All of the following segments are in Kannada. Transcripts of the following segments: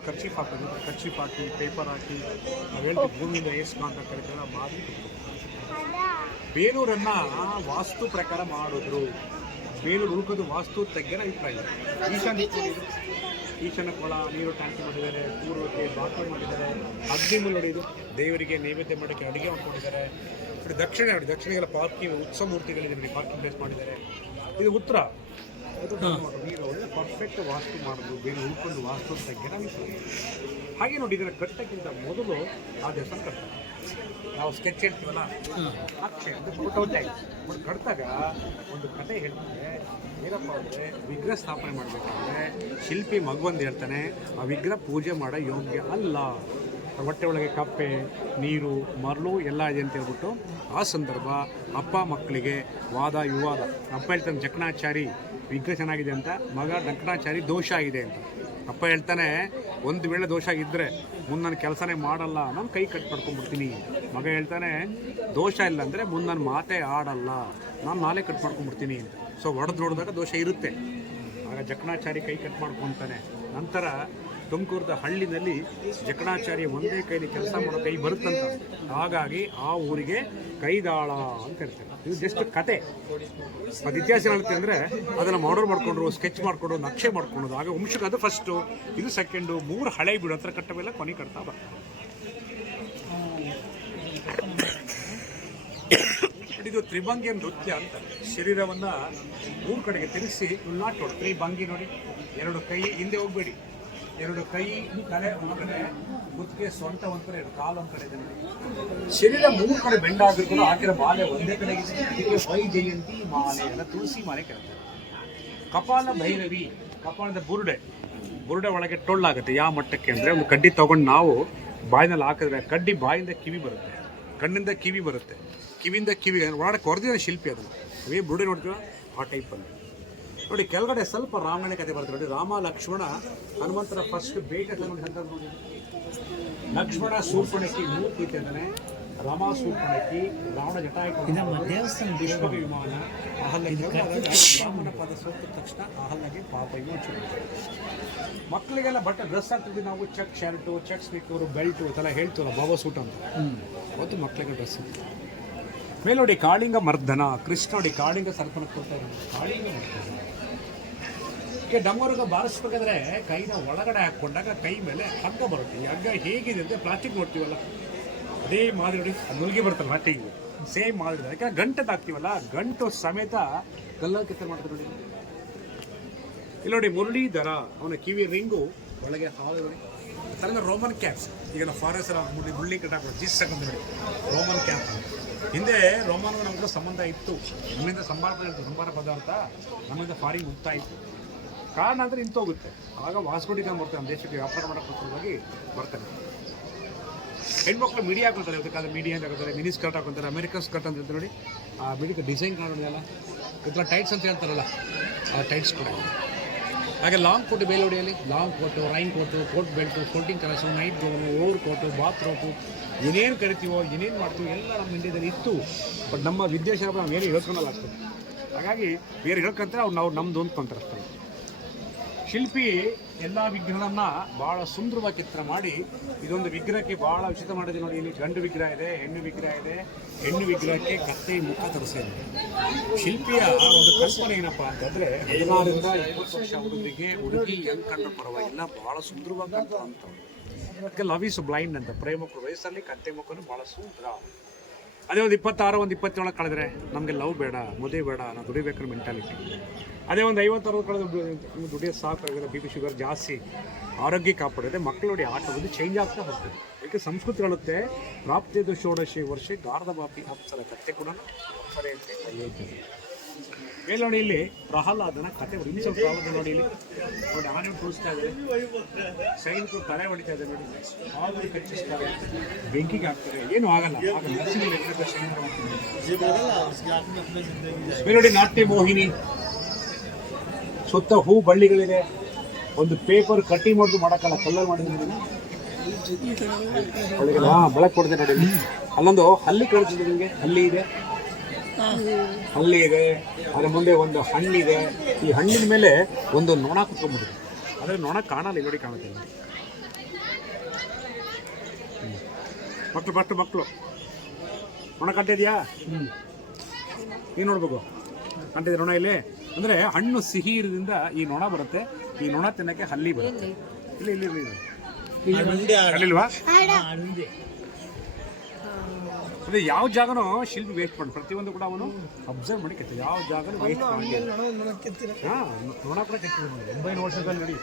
ನಾವು ಖರ್ಚೀಫ್ ಹಾಕೋದು, ಖರ್ಚೀಫ್ ಹಾಕಿ ಪೇಪರ್ ಹಾಕಿ ನಾವು ಹೇಳ್ತೀವಿ ಭೂಮಿಯಿಂದ ಏಸ್ಕೊ ಅಂತ ಕರಿತೀವಿ ಮಾಡಿ. ಬೇಲೂರನ್ನು ವಾಸ್ತು ಪ್ರಕಾರ ಮಾಡಿದ್ರು. ಬೇಲೂರು ಉಳ್ಕೋದು ವಾಸ್ತು ತಗ್ಗಿನ ಅಭಿಪ್ರಾಯ. ಈಶಾನ್ಯ ಕೊಳ, ನೀರು ಟ್ಯಾಂಕಿ ಮಾಡಿದ್ದಾರೆ, ಪೂರ್ವಕ್ಕೆ ಬಾತ್ರೂಮ್ ಮಾಡಿದ್ದಾರೆ, ಅಗ್ನಿಮೂಲ ಹೊಡೆಯೋದು, ದೇವರಿಗೆ ನೈವೇದ್ಯ ಮಾಡೋಕ್ಕೆ ಅಡುಗೆ ಮಾಡ್ಕೊಂಡಿದ್ದಾರೆ. ದಕ್ಷಿಣಗೆಲ್ಲ ಪಾರ್ಕಿಂಗ್ ಉತ್ಸವ ಮೂರ್ತಿಗಳಿದೆ ನೋಡಿ, ಪಾರ್ಕಿಂಗ್ ಪ್ಲೇಸ್ ಮಾಡಿದ್ದಾರೆ. ಇದು ಉತ್ತರ, ನೀರು ಒಳ್ಳೆ ಪರ್ಫೆಕ್ಟ್ ವಾಸ್ತು ಮಾಡಿದ್ರು. ಬೇರೆ ಉಳ್ಕೊಂಡು ವಾಸ್ತು ತಗ್ಗಿನ ಅಭಿಪ್ರಾಯ. ಹಾಗೆ ನೋಡಿ, ಇದನ್ನು ಕಟ್ಟಕ್ಕಿಂತ ಮೊದಲು ಆ ದೇವಸ್ಥಾನ ಕಟ್ತಾರೆ. ನಾವು ಸ್ಕೆಚ್ ಹೇಳ್ತೀವಲ್ಲ, ಅಕ್ಷೆ ಅಂದರೆ ಫೋಟೋ ಟೈಪ್ ಬಟ್ ಕಟ್ಟಾಗ ಒಂದು ಕತೆ ಹೇಳ್ತಾರೆ. ಏನಪ್ಪ ಅಂದರೆ, ವಿಗ್ರಹ ಸ್ಥಾಪನೆ ಮಾಡಬೇಕಾದ್ರೆ ಶಿಲ್ಪಿ ಮಗುವಂದು ಹೇಳ್ತಾನೆ, ಆ ವಿಗ್ರಹ ಪೂಜೆ ಮಾಡೋ ಯೋಗ್ಯ ಅಲ್ಲ, ಹೊಟ್ಟೆ ಒಳಗೆ ಕಪ್ಪೆ, ನೀರು, ಮರಳು ಎಲ್ಲ ಇದೆ ಅಂತ ಹೇಳ್ಬಿಟ್ಟು ಆ ಸಂದರ್ಭ ಅಪ್ಪ ಮಕ್ಕಳಿಗೆ ವಾದ ವಿವಾದ. ಅಪ್ಪ ಹೇಳ್ತಾನೆ ಜಕಣಾಚಾರಿ ವಿಗ್ರಹ ಚೆನ್ನಾಗಿದೆ ಅಂತ, ಮಗ ಜಕಣಾಚಾರಿ ದೋಷ ಆಗಿದೆ ಅಂತ. ಅಪ್ಪ ಹೇಳ್ತಾನೆ, ಒಂದು ವೇಳೆ ದೋಷ ಆಗಿದ್ದರೆ ಮುಂದೆ ನಾನು ಕೆಲಸನೇ ಮಾಡಲ್ಲ, ನಾನು ಕೈ ಕಟ್ ಮಾಡ್ಕೊಂಡ್ಬಿಡ್ತೀನಿ. ಮಗ ಹೇಳ್ತಾನೆ, ದೋಷ ಇಲ್ಲ ಅಂದರೆ ಮುಂದೆ ನಾನು ಮಾತೇ ಆಡಲ್ಲ, ನಾನು ನಾಳೆ ಕಟ್ ಮಾಡ್ಕೊಂಡ್ಬಿಡ್ತೀನಿ ಅಂತ. ಸೊ ಹೊಡೆದು ನೋಡಿದಾಗ ದೋಷ ಇರುತ್ತೆ. ಆಗ ಜಕಣಾಚಾರಿ ಕೈ ಕಟ್ ಮಾಡ್ಕೊತಾನೆ. ನಂತರ ತುಮಕೂರದ ಹಳ್ಳಿನಲ್ಲಿ ಜಕಣಾಚಾರ್ಯ ಒಂದೇ ಕೈಲಿ ಕೆಲಸ ಮಾಡೋ ಕೈ ಬರುತ್ತಂತ. ಹಾಗಾಗಿ ಆ ಊರಿಗೆ ಕೈದಾಳ ಅಂತ ಹೇಳ್ತಾರೆ. ಇದು ಜಸ್ಟ್ ಕತೆ. ಅದು ಇತಿಹಾಸ ಹೇಳುತ್ತೆ ಅಂದರೆ ಅದನ್ನು ಮಾಡರ್ ಮಾಡಿಕೊಂಡ್ರು, ಸ್ಕೆಚ್ ಮಾಡಿಕೊಂಡು, ನಕ್ಷೆ ಮಾಡ್ಕೊಳೋದು. ಆಗ ವಂಶಕ್ಕೆ ಅದು ಫಸ್ಟು, ಇದು ಸೆಕೆಂಡು, 3 ಹಳೆ ಬಿಡು ಹತ್ರ ಕಟ್ಟವೆಲ್ಲ ಕೊನೆ ಕಟ್ತಾ ಬರ್ತಾರೆ. ಇದು ತ್ರಿಭಂಗಿ ನೃತ್ಯ ಅಂತ. ಶರೀರವನ್ನು 3 ಕಡೆಗೆ ತಿರುಗಿಸಿ ನಾಟೋಡು. ತ್ರಿಭಂಗಿ ನೋಡಿ, 2 ಕೈ ಹಿಂದೆ ಹೋಗಬೇಡಿ, 2 ಕೈ ತಲೆ ಒಂದು ಕಡೆ, ಮುತ್ತಿಗೆ ಸೊಂಟ ಒಂದು ಕಡೆ, 2 ಕಾಲು ಒಂದು ಕಡೆ ಇದೆ ನೋಡಿ. ಶರೀರ 3 ಕಡೆ ಬೆಂಡ್ ಆಗಿರ್ತಾರೆ. ಹಾಕಿರೋ ಮಾಲೆ ಒಂದೇ ಕಡೆಗೆ. ಇದಕ್ಕೆ ವೈಜಯಂತಿ ಮಾಲೆ ಎಲ್ಲ ತುಳಸಿ ಮಾಲೆ ಕೇಳ್ತಾರೆ. ಕಪಾಲ ಭೈರವಿ, ಕಪಾಲದ ಬುರುಡೆ ಒಳಗೆ ಟೊಳ್ಳಾಗುತ್ತೆ. ಯಾವ ಮಟ್ಟಕ್ಕೆ ಅಂದರೆ, ಒಂದು ಕಡ್ಡಿ ತೊಗೊಂಡು ನಾವು ಬಾಯಿನಲ್ಲಿ ಹಾಕಿದ್ರೆ ಕಡ್ಡಿ ಬಾಯಿಂದ ಕಿವಿ ಬರುತ್ತೆ, ಕಣ್ಣಿಂದ ಕಿವಿ ಬರುತ್ತೆ, ಕಿವಿಯಿಂದ ಕಿವಿಗೆ ಒಳಗಡೆ ಕೊರೆದಿರೋ ಶಿಲ್ಪಿ ಅದನ್ನು. ಅವೇ ಬುರುಡೆ ನೋಡ್ತೀವ ಆ ಟೈಪಲ್ಲಿ ನೋಡಿ. ಕೆಳಗಡೆ ಸ್ವಲ್ಪ ರಾಮಾಯಣ ಕಥೆ ಬರ್ತದೆ ನೋಡಿ. ರಾಮ ಲಕ್ಷ್ಮಣ ಹನುಮಂತರ ಫಸ್ಟ್ ಬೇಟೆ ನೋಡಿ. ಲಕ್ಷ್ಮಣ ಸೂರ್ಪಣಕಿ ಮೂರು ಕೂತಿದ್ದಾನೆ, ರಾಮ ಸೂರ್ಪಣಕಿ, ರಾವಣ ಜಟಾಯುಧ ವಿಶ್ವಕ ವಿಮಾನ, ರಾಮನ ಪದ ಸೋತ ತಕ್ಷಣ ಅಹಲ್ಯಗೆ ಪಾಪ ವಿಮೋಚನೆ. ಮಕ್ಕಳಿಗೆಲ್ಲ ಬಟ್ಟೆ ಡ್ರೆಸ್ ಹಾಕ್ತಿದ್ವಿ ನಾವು, ಚೆಕ್ ಶರ್ಟು, ಚೆಕ್ ಸ್ನಿಕ್ಕರು, ಬೆಲ್ಟು ಅಂತೆಲ್ಲ ಹೇಳ್ತೀವಲ್ಲ, ಬಾಬಾ ಸೂಟ್ ಅಂತ. ಅವತ್ತು ಮಕ್ಕಳಿಗೆ ಡ್ರೆಸ್ ಮೇಲೆ ನೋಡಿ. ಕಾಳಿಂಗ ಮರ್ದನ, ಕೃಷ್ಣ ನೋಡಿ ಕಾಳಿಂಗ ಸರ್ಪಣ ಕೊಡ್ತಾ ಇರೋದು. ಕಾಳಿಂಗ ಮರ್ದನ ಡಮರುಗ ಬಾರಿಸ್ಬೇಕಾದ್ರೆ ಕೈನ ಒಳಗಡೆ ಹಾಕ್ಕೊಂಡಾಗ ಕೈ ಮೇಲೆ ಹಗ್ಗ ಬರುತ್ತೆ. ಈ ಹಗ್ಗ ಹೇಗಿದೆ ಅಂದರೆ ಪ್ಲಾಸ್ಟಿಕ್ ನೋಡ್ತೀವಲ್ಲ ಅದೇ ಮಾದರಿ ನೋಡಿ. ಅದು ಮುಳುಗಿ ಬರ್ತಲ್ಲ ನಾಟಿಗೆ ಸೇಮ್ ಮಾದರಿ. ಯಾಕಂದ್ರೆ ಗಂಟೆದು ಹಾಕ್ತೀವಲ್ಲ, ಗಂಟು ಸಮೇತ ಗಲ್ಲ ಕೆತ್ತ ಮಾಡ್ತಾರೆ ನೋಡಿ. ಇಲ್ಲಿ ನೋಡಿ ಮುರಳೀಧರ, ಅವನ ಕಿವಿ ರಿಂಗು ಒಳಗೆ ಹಾಲು ನೋಡಿ. ಅದರಿಂದ ರೋಮನ್ ಕ್ಯಾಪ್ಸ್. ಈಗ ನಾವು ಫಾರೆಸ್ಟ್ ಮುಳ್ಳಿ ಕಟ್ಟಾಕ ಜಿಸ್ ಹಾಕೊಂಡು ನೋಡಿ, ರೋಮನ್ ಕ್ಯಾಪ್. ಹಿಂದೆ ರೋಮನ್ಗೂ ನಮಗೂ ಸಂಬಂಧ ಇತ್ತು. ನಮ್ಮಿಂದ ಸಂಬಾರ ಪದಾರ್ಥ ನಮ್ಮಿಂದ ಫಾರಿನ್ ಹೋಗ್ತಾ ಇತ್ತು. ಕಾರಣ ಅಂದರೆ ನಿಂತೋಗುತ್ತೆ. ಆಗ ವಾಸ್ಕೋಡಿಗಾಮ ಬರ್ತಾರೆ, ನಮ್ಮ ದೇಶಕ್ಕೆ ವ್ಯಾಪಾರ ಮಾಡೋಕ್ಕೋಸ್ಕರವಾಗಿ ಬರ್ತಾರೆ. ಹೆಣ್ಮಕ್ಳು ಮೀಡಿಯಾ ಹಾಕೊಳ್ತಾರೆ. ಇವತ್ತಕ್ಕಾದ್ರೆ ಮೀಡಿಯಾ ಅಂತ ಹಾಕೋತಾರೆ, ಮಿನಿ ಸ್ಕರ್ಟ್ ಹಾಕೊತಾರೆ, ಅಮೆರಿಕನ್ ಸ್ಕರ್ಟ್ ಅಂತ ಹೇಳ್ತಾರೆ ನೋಡಿ. ಆ ಮಿಡಿಗೆ ಡಿಸೈನ್ ಕಾಣೋದಿಲ್ಲ, ಇದೆಲ್ಲ ಟೈಟ್ಸ್ ಅಂತ ಹೇಳ್ತಾರಲ್ಲ, ಆ ಟೈಟ್ಸ್ ಕೂಡ. ಹಾಗೆ ಲಾಂಗ್ ಕೋಟು, ಬೇಲೋಡಿಯಲ್ಲಿ long coat, rain coat, coat belt, folding ಕಲಸು, night gown, over coat, bathroom, ಏನೇನು ಕರಿತೀವೋ, ಏನೇನು ಮಾಡ್ತೀವೋ ಎಲ್ಲ ನಮ್ಮ ಇಂಡಿಯಾದಲ್ಲಿ ಇತ್ತು. ಬಟ್ ನಮ್ಮ ವಿದೇಶ ನಾವು ಏನು ಹೇಳ್ಕೊಳಲ್ಲ ಆಗ್ತದೆ. ಹಾಗಾಗಿ ಬೇರೆ ಹೇಳ್ಕೊಂತಾರೆ, ನಾವು ನಮ್ಮದು ಅಂದ್ಕೊಂತಾರೆ ಅಷ್ಟೇ. ಶಿಲ್ಪಿ ಎಲ್ಲ ವಿಗ್ರಹಗಳನ್ನು ಭಾಳ ಸುಂದರವಾಗಿ ಚಿತ್ರ ಮಾಡಿ ಇದೊಂದು ವಿಗ್ರಹಕ್ಕೆ ಭಾಳ ವಿಚಿತ್ರ ಮಾಡಿದೆ ನೋಡಿ. ಇಲ್ಲಿ ಗಂಡು ವಿಗ್ರಹ ಇದೆ, ಹೆಣ್ಣು ವಿಗ್ರಹ ಇದೆ. ಹೆಣ್ಣು ವಿಗ್ರಹಕ್ಕೆ ಕತ್ತೆ ಮುಖ ತರಿಸಿದೆ. ಶಿಲ್ಪಿಯ ಒಂದು ಕಲ್ಪನೆ ಏನಪ್ಪ ಅಂತಂದರೆ, 16ರಿಂದ 20 ವರ್ಷ ಹುಡುಗಿ ಹೆಂಗೆ ಕಂಡ್ರೆ ಪರವಾಗಿಲ್ಲ, ಭಾಳ ಸುಂದರವಾಗಿ ಕಾಣ್ತಾ ಅಂತ. ಅದಕ್ಕೆ ಲವ್ ಈಸ್ ಬ್ಲೈಂಡ್ ಅಂತ. ಪ್ರೇಮಕ್ಕಳು ವಯಸ್ಸಲ್ಲಿ ಕತ್ತೆ ಮುಖನು ಭಾಳ ಸುಂದರ. ಅದೇ ಒಂದು 26, ಒಂದು 27 ಕಳೆದ್ರೆ ನಮಗೆ ಲವ್ ಬೇಡ, ಮದುವೆ ಬೇಡ, ನಾವು ದುಡಿಬೇಕನ್ನೋ ಮೆಂಟಾಲಿಟಿ. ಅದೇ ಒಂದು 50-60 ಕಳೆದು ದುಡಿಯೋದು ಸಾಕಾಗಿದೆ, ಬಿ ಪಿ ಶುಗರ್ ಜಾಸ್ತಿ, ಆರೋಗ್ಯ ಕಾಪಾಡಿದೆ. ಮಕ್ಕಳು ನೋಡಿ ಆಟ ಬಂದು ಚೇಂಜ್ ಆಗ್ತಾ ಹೋಗ್ತದೆ. ಅದಕ್ಕೆ ಸಂಸ್ಕೃತಿ ಹೇಳುತ್ತೆ, ಪ್ರಾಪ್ತಿಯದು ಷೋಡಶಿ ವರ್ಷೆ ಗಾರ್ಧ ಬಾಪಿ ಅಪ್ಸರ, ಕತ್ತೆ ಕೂಡ ಅಪ್ಸರೆ ಅಂತ ಹೇಳ್ತಾರೆ. ಮೇಲೆ ನೋಡಿ, ಇಲ್ಲಿ ಪ್ರಹ್ಲಾದನ ಕತೆ ನೋಡಿ. ಸ್ವಲ್ಪ ಪ್ರಹ್ಲಾದ ನೋಡಿ, ಇಲ್ಲಿ ನೋಡಿ ಆನೆ ತೋರಿಸ್ತಾ ಇದ್ದಾರೆ, ಸೈನಿಕರು ತಲೆ ಹೊಡಿತಾ ಇದ್ದಾರೆ ನೋಡಿ, ಆದರೂ ಕಚ್ಚಿಸ್ತಾರೆ, ಬೆಂಕಿಗೆ ಹಾಕ್ತಾರೆ, ಏನು ಆಗಲ್ಲ. ಆಗ ಮೇಲೆ ನೋಡಿ ನಾಟ್ಯ ಮೋಹಿನಿ, ಸುತ್ತ ಹೂ ಬಳ್ಳಿಗಳಿದೆ. ಒಂದು ಪೇಪರ್ ಕಟ್ಟಿಂಗ್ ಮಾಡೋದು ಮಾಡೋಕ್ಕಲ್ಲ, ಕಲ್ಲರ್ ಮಾಡಿದ್ರೆ ಬೆಳಕು ಕೊಡ್ತೇನೆ ನೋಡಿ. ಅಲ್ಲೊಂದು ಹಲ್ಲಿ ಕಾಣಿಸ್ತಿದೆ ನಿಮಗೆ, ಹಲ್ಲಿ ಇದೆ, ಅದರ ಮುಂದೆ ಒಂದು ಹಣ್ಣಿದೆ. ಈ ಹಣ್ಣಿನ ಮೇಲೆ ಒಂದು ನೊಣ ಕುತ್ಕೊಂಡ್ಬಿಟ್ಟಿದೆ. ಆದರೆ ನೊಣ ಕಾಣಲ್ಲ, ನೋಡಿ ಕಾಣುತ್ತೆ. ಮಕ್ಕಳು ನೊಣ ಕಂಟಿದ್ಯಾ? ನೀನು ನೋಡ್ಬೇಕು ಕಂಟಿದ್ಯ ನೊಣ ಇಲ್ಲಿ. ಅಂದರೆ ಹಣ್ಣು ಸಿಹಿ ಇರೋದ್ರಿಂದ ಈ ನೊಣ ಬರುತ್ತೆ. ಈ ನೊಣ ತಿನ್ನಕ್ಕೆ ಹಲ್ಲಿ ಬರುತ್ತೆ. ಇಲ್ಲಿ ಅಲ್ಲಿಲ್ವಾ? ಅದೇ ಯಾವ ಜಾಗನೂ ಶಿಲ್ಪಿ ವೇಸ್ಟ್ ಮಾಡಿ ಪ್ರತಿಯೊಂದು ಕೂಡ ಅವನು ಅಬ್ಸರ್ವ್ ಮಾಡಿ ಕೆತ್ತ. ಯಾವ ಜಾಗನೂ ವೇಸ್ಟ್ ಮಾಡಿ ಹಾಂ ನೊಣ ಕೂಡ ಕೆತ್ತಿದೆ. 9 ವರ್ಷದಲ್ಲಿ ನೋಡಿ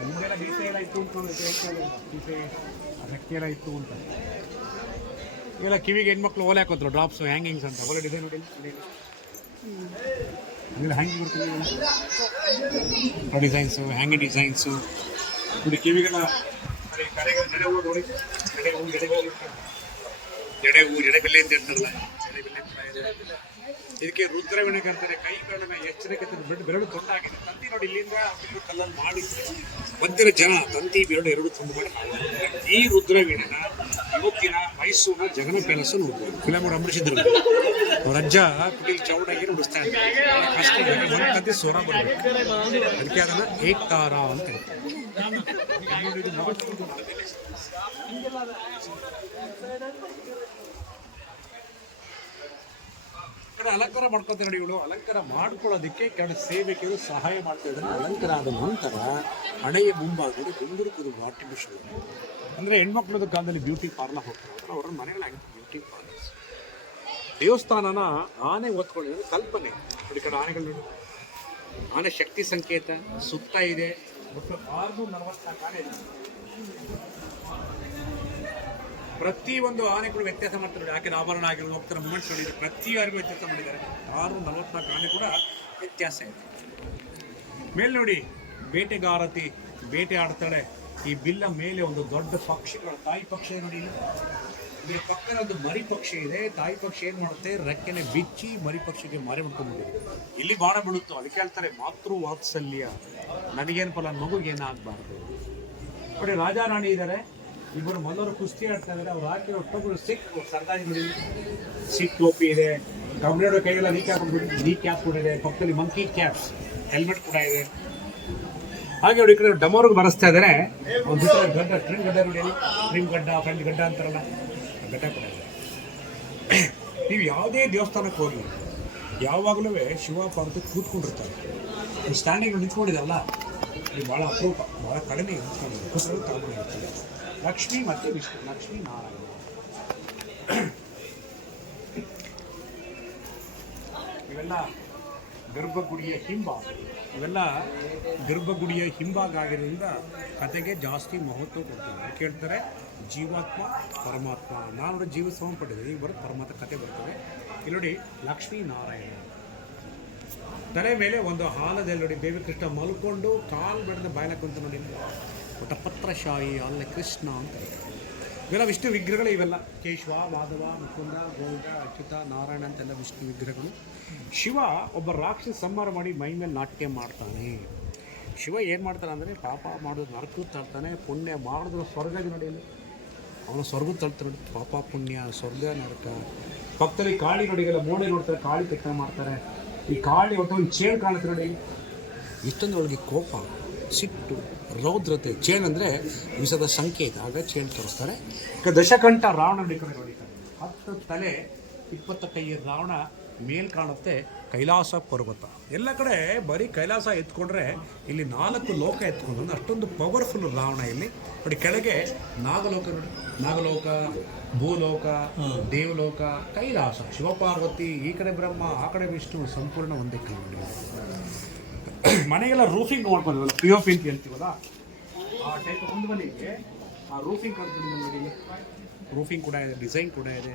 ಮುಂದೆಲ್ಲ ಗೀತೆ ಎಲ್ಲ ಇತ್ತು ಅಂತ ಗೀತೆ ರೆಕ್ಕೆ ಎಲ್ಲ ಇತ್ತು ಅಂತ. ಇವೆಲ್ಲ ಕಿವಿಗೆ ಹೆಣ್ಮಕ್ಳು ಓಲೆ ಹಾಕೋದ್ರು ಡ್ರಾಪ್ಸು ಹ್ಯಾಂಗಿಂಗ್ಸ್ ಅಂತ. ಒಳ್ಳೆ ಡಿಸೈನ್ ನೋಡಿ ಹ್ಯಾಂಗಿಂಗ್ ಇರ್ತೀವಿ ಡಿಸೈನ್ಸು ಹ್ಯಾಂಗಿಂಗ್ ಡಿಸೈನ್ಸು ನೋಡಿ. ಕಿವಿಗೆಲ್ಲ ನೋಡಿ ಎಡೆಬೆಲ್ಲೆ ಅಂತ ಹೇಳ್ತಾರಲ್ಲ, ಎಡೆಬೆಲ್ಲೆ ಕೂಡ ಇದೆ. ಇದಕ್ಕೆ ರುದ್ರವೀಣೆ ಅಂತಾರೆ. ಕೈಗಳನ್ನ ಎಚ್ಚರಿಕೆ ಬೆರಳು ತೊಂಡಾಗಿದೆ. ತಂತಿ ನೋಡಿ ಇಲ್ಲಿಂದ ಕಲ್ಲಲ್ಲಿ ಮಾಡಿ ಮಧ್ಯದ ಜನ ತಂತಿ ಬೆರಳು ಎರಡು ತುಂಬ ಈ ರುದ್ರವೀಣೆನ ಇವತ್ತಿನ ಮೈಸೂರಿನ ಜಗನ ಪ್ಯಾಲೇಸ್ ನೋಡ್ಬೋದು. ಫಿಲಮ್ ಅಂಬರೀಷಿದ್ರು ಅವ್ರ ಅಜ್ಜ ಕುಟಿಲ್ ಚೌಡಾಗಿ ನುಡಿಸ್ತಾ ಇದ್ದಾರೆ. ಕಷ್ಟ ತಂತಿ ಸ್ವರ ಬರಬೇಕು. ಅದಕ್ಕೆ ಅದನ್ನ ಏಕ್ತಾರ ಅಂತ ಹೇಳ್ತಾರೆ. ಅಲಂಕಾರ ಮಾಡ್ಕೊತಾರೆ ನೋಡಿ ಇವಳು. ಅಲಂಕಾರ ಮಾಡ್ಕೊಳ್ಳೋದಕ್ಕೆ ಕೆಲವು ಸೇವಕಿಯರು ಸಹಾಯ ಮಾಡ್ತಾ ಇದ್ದಾರೆ. ಅಲಂಕಾರ ಆದ ನಂತರ ಹಣೆಯ ಮುಂಭಾಗದಲ್ಲಿ ಗುಂಗುರುಕುದು ಆರ್ಟಿಫಿಷಿಯಲ್. ಅಂದರೆ ಹೆಣ್ಮಕ್ಳದ ಕಾಲದಲ್ಲಿ ಬ್ಯೂಟಿ ಪಾರ್ಲರ್ ಹೋಗ್ತಾರೆ. ಅವರ ಮನೆಗಳಾಗಿತ್ತು ಬ್ಯೂಟಿ ಪಾರ್ಲರ್ಸ್. ದೇವಸ್ಥಾನನ ಆನೆ ಓದ್ಕೊಂಡಿದ್ರೆ ಕಲ್ಪನೆ ನೋಡಿ. ಕಡೆ ಆನೆಗಳು ನೋಡಿ. ಆನೆ ಶಕ್ತಿ ಸಂಕೇತ ಸುತ್ತ ಇದೆ. ಒಟ್ಟು 644 ಆನೆ ಇದೆ. ಪ್ರತಿಯೊಂದು ಆನೆಗಳು ವ್ಯತ್ಯಾಸ ಮಾಡ್ತಾರೆ ನೋಡಿ. ಯಾಕೆ ಆಭರಣ ಆಗಿರೋದು ಹೋಗ್ತಾರೆ ಮೂಮೆಂಟ್ಸ್ ನೋಡಿದ್ರೆ ಪ್ರತಿಯೊಬ್ಬರಿಗೂ ವ್ಯತ್ಯಾಸ ಮಾಡಿದ್ದಾರೆ. 644 ಆನೆ ಕೂಡ ವ್ಯತ್ಯಾಸ ಇದೆ. ಮೇಲೆ ನೋಡಿ ಬೇಟೆಗಾರತಿ ಬೇಟೆ ಆಡ್ತಾಳೆ. ಈ ಬಿಲ್ಲ ಮೇಲೆ ಒಂದು ದೊಡ್ಡ ಪಕ್ಷಿಗಳು ತಾಯಿ ಪಕ್ಷಿ ನೋಡಿ. ಇಲ್ಲಿ ಪಕ್ಕದ ಒಂದು ಮರಿ ಪಕ್ಷಿ ಇದೆ. ತಾಯಿ ಪಕ್ಷಿ ಏನು ಮಾಡುತ್ತೆ, ರೆಕ್ಕೆನೆ ಬಿಚ್ಚಿ ಮರಿ ಪಕ್ಷಿಗೆ ಮಾರಿ ಮಾಡ್ಕೊಂಡ್ಬಿಡುತ್ತೆ. ಇಲ್ಲಿ ಬಾಣ ಬಿಡುತ್ತೋ ಅದಕ್ಕೆ ಹೇಳ್ತಾರೆ ಮಾತೃ ವಾತ್ಸಲ್ಯ. ನನಗೇನು ಫಲ, ಮಗುಗೇನಾಗಬಾರ್ದು ನೋಡಿ. ರಾಜ ರಾಣಿ ಇದ್ದಾರೆ. ಇಬ್ಬರು ಮೊದಲು ಕುಸ್ತಿ ಆಡ್ತಾ ಇದ್ದಾರೆ. ಅವ್ರು ಹಾಕಿರೋ ಒಟ್ಟೊಬ್ಬರು ಸಿಕ್ ಸರ್ದಾರಿ ನೋಡಿ. ಸಿಕ್ ಟೋಪಿ ಇದೆ. ಕಬ್ಬಿಣದ ಕೈಗೆಲ್ಲ ನೀ ಕ್ಯಾಪ್ ಕೂಡ ಇದೆ. ಪಕ್ಕದಲ್ಲಿ ಮಂಕಿ ಕ್ಯಾಪ್ಸ್ ಹೆಲ್ಮೆಟ್ ಕೂಡ ಇದೆ. ಹಾಗೆ ನೋಡಿ ಈ ಕಡೆ ಡಮೋರ್ಗೆ ಬರೆಸ್ತಾ ಇದ್ದಾರೆ. ಒಂದು ಗಡ್ಡ ಟ್ರಿಮ್ ಗಡ್ಡ ನೋಡಿ. ಟ್ರಿಮ್ ಗಡ್ಡ ಫ್ರೆಂಡ್ ಗಡ್ಡ ಅಂತಾರಲ್ಲ ಗಡ್ಡ ಕೂಡ ಇದೆ. ನೀವು ಯಾವುದೇ ದೇವಸ್ಥಾನಕ್ಕೆ ಹೋಗಿ ಯಾವಾಗಲೂ ಶಿವ ಪಾರ್ವತಿ ಕೂತ್ಕೊಂಡಿರ್ತಾರೆ. ಸ್ಟ್ಯಾಂಡಿಂಗ್ ನಿಂತ್ಕೊಂಡಿದಲ್ಲ ಇದು ಭಾಳ ಅಪರೂಪ, ಭಾಳ ಕಡಿಮೆ ಕುಸರು ತಗೊಂಡಿರ್ತಾರೆ. ಲಕ್ಷ್ಮೀ ಮತ್ತು ವಿಷ್ಣು, ಲಕ್ಷ್ಮೀ ನಾರಾಯಣ. ಇವೆಲ್ಲ ಗರ್ಭಗುಡಿಯ ಹಿಂಭಾಗ. ಇವೆಲ್ಲ ಗರ್ಭಗುಡಿಯ ಹಿಂಭಾಗ ಆಗಿರೋದ್ರಿಂದ ಕತೆಗೆ ಜಾಸ್ತಿ ಮಹತ್ವ ಕೊಡ್ತಾರೆ. ಕೇಳ್ತಾರೆ ಜೀವಾತ್ಮ ಪರಮಾತ್ಮ. ನಾನು ನೋಡಿ ಜೀವ ಸಂಬಂಧಪಟ್ಟಿದೆ. ಈಗ ಬರೋದು ಪರಮಾತ್ಮ ಕತೆ ಬರ್ತದೆ. ಇಲ್ಲಿ ನೋಡಿ ಲಕ್ಷ್ಮೀ ನಾರಾಯಣ. ತಲೆ ಮೇಲೆ ಒಂದು ಹಾಲದಲ್ಲಿ ನೋಡಿ ಬೇಬಿ ಕೃಷ್ಣ ಮಲ್ಕೊಂಡು ಕಾಲು ಬೆಳೆದ ಬಾಯ್ಲಕ್ಕಂತ ನೋಡಿ. ಒಟ್ಟ ಪತ್ರಶಾಹಿ ಅಲ್ಲ ಕೃಷ್ಣ ಅಂತ. ಇವೆಲ್ಲ ವಿಷ್ಣು ವಿಗ್ರಹಗಳು. ಇವೆಲ್ಲ ಕೇಶವ ಮಾಧವ ಮುಕುಂದ ಗೋವಿಂದ ಅಚ್ಯುತ ನಾರಾಯಣ ಅಂತೆಲ್ಲ ವಿಷ್ಣು ವಿಗ್ರಹಗಳು. ಶಿವ ಒಬ್ಬ ರಾಕ್ಷಸ ಸಂಹಾರ ಮಾಡಿ ಮೈ ಮೇಲೆ ನಾಟ್ಯ ಮಾಡ್ತಾನೆ. ಶಿವ ಏನು ಮಾಡ್ತಾನೆ ಅಂದರೆ ಪಾಪ ಮಾಡೋದು ನರಕ ತಳ್ತಾನೆ, ಪುಣ್ಯ ಮಾಡಿದ್ರು ಸ್ವರ್ಗ ನೋಡಿ. ಅವನು ಸ್ವರ್ಗ ತಳ್ತಾನೆ ನೋಡಿ. ಪಾಪ ಪುಣ್ಯ ಸ್ವರ್ಗ ನರಕ. ಪಕ್ಕದಲ್ಲಿ ಕಾಳಿ ನೋಡಿಗೆಲ್ಲ ಮೋಡೆ ನೋಡ್ತಾರೆ. ಕಾಳಿ ತೆಕ್ಕ ಮಾಡ್ತಾರೆ. ಈ ಕಾಳಿ ಒಟ್ಟು ಒಂದು ಚೇಳು ಕಾಣುತ್ತೆ ನೋಡಿ. ಇಷ್ಟೊಂದು ಒಳಗೆ ಕೋಪ, ಸಿಟ್ಟು, ರೌದ್ರತೆ. ಚೇನ್ ಅಂದರೆ ವಿಷದ ಸಂಕೇತ. ಆಗ ಚೇನ್ ತೋರಿಸ್ತಾರೆ. ದಶಕಂಠ ರಾವಣ ನೋಡಿ. 10 ತಲೆ 20 ಕೈ ರಾವಣ ಮೇಲ್ ಕಾಣುತ್ತೆ. ಕೈಲಾಸ ಪರ್ವತ. ಎಲ್ಲ ಕಡೆ ಬರೀ ಕೈಲಾಸ ಎತ್ಕೊಂಡ್ರೆ ಇಲ್ಲಿ 4 ಲೋಕ ಎತ್ಕೊಂಡು ಅಷ್ಟೊಂದು ಪವರ್ಫುಲ್ ರಾವಣ. ಇಲ್ಲಿ ನೋಡಿ ಕೆಳಗೆ ನಾಗಲೋಕ ನೋಡಿ. ನಾಗಲೋಕ, ಭೂಲೋಕ, ದೇವಲೋಕ, ಕೈಲಾಸ, ಶಿವಪಾರ್ವತಿ. ಈ ಕಡೆ ಬ್ರಹ್ಮ, ಆ ಕಡೆ ವಿಷ್ಣು. ಸಂಪೂರ್ಣ ಒಂದೇ ಕೈ ನೋಡಿ. ಮನೆಗೆಲ್ಲ ರೂಫಿಂಗ್ ಮಾಡ್ಕೊಂಡಿವಲ್ಲ, ಪಿ ಒ ಪಿ ಅಂತ ಹೇಳ್ತೀವಲ್ಲ ಆ ಟೈಪ್ ಒಂದು ಮನೆಗೆ ಆ ರೂಫಿಂಗ್ ಕಾಣ್ತೀನಿ ನೋಡಿ. ರೂಫಿಂಗ್ ಕೂಡ ಇದೆ, ಡಿಸೈನ್ ಕೂಡ ಇದೆ.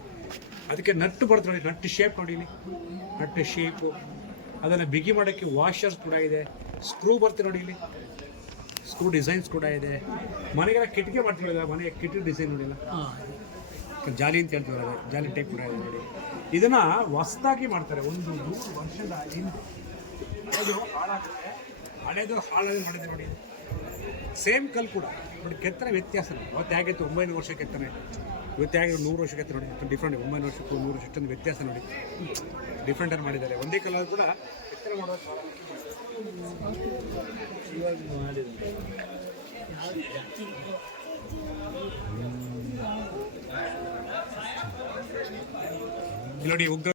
ಅದಕ್ಕೆ ನಟ್ಟು ಬರುತ್ತೆ ನೋಡಿ. ನಟ್ಟು ಶೇಪ್ ನೋಡಿ. ನಟ್ಟು ಶೇಪು ಅದನ್ನು ಬಿಗಿ ಮಾಡೋಕ್ಕೆ ವಾಷರ್ಸ್ ಕೂಡ ಇದೆ. ಸ್ಕ್ರೂ ಬರ್ತೀವಿ ನೋಡಿ. ಇಲ್ಲಿ ಸ್ಕ್ರೂ ಡಿಸೈನ್ಸ್ ಕೂಡ ಇದೆ. ಮನೆಗೆಲ್ಲ ಕಿಟಕಿ ಮಾಡ್ತೀವಲ್ಲ, ಮನೆಗೆ ಕಿಟಕಿ ಡಿಸೈನ್ ನೋಡಿಲ್ಲ, ಜಾಲಿ ಅಂತ ಹೇಳ್ತೀವಲ್ಲ, ಜಾಲಿ ಟೈಪ್ ಕೂಡ ಇದೆ ನೋಡಿ. ಇದನ್ನು ಹೊಸದಾಗಿ ಮಾಡ್ತಾರೆ. 100 ವರ್ಷದ ಹಿಂದೆ. ಅದು ಹಾಳಾಗುತ್ತೆ. ಹಳೇದು ಹಾಳಾಗಿ ಮಾಡಿದೆ ನೋಡಿ. ಸೇಮ್ ಕಲ್ ಕೂಡ ನೋಡಿ. ಕೆತ್ತನೆ ವ್ಯತ್ಯಾಸ ನೋಡಿ. ಅವತ್ತು ಹೇಗಿತ್ತು 900 ವರ್ಷ ಕೆತ್ತನೆ, ಇವತ್ತು ಹೇಗೆ 100 ವರ್ಷ ಕೆತ್ತನೆ ನೋಡಿ. ಡಿಫ್ರೆಂಟ್. 900 ವರ್ಷಕ್ಕೂ 100 ವರ್ಷ ಅಷ್ಟೊಂದು ವ್ಯತ್ಯಾಸ ನೋಡಿ. ಡಿಫ್ರೆಂಟಾಗಿ ಮಾಡಿದ್ದಾರೆ. ಒಂದೇ ಕಲರ್ ಕೂಡ ಕೆತ್ತನೆ ಮಾಡೋದು ಮಾಡಿದ್ದಾರೆ. ಇಲ್ಲಿ ನೋಡಿ ಉಗ್ರ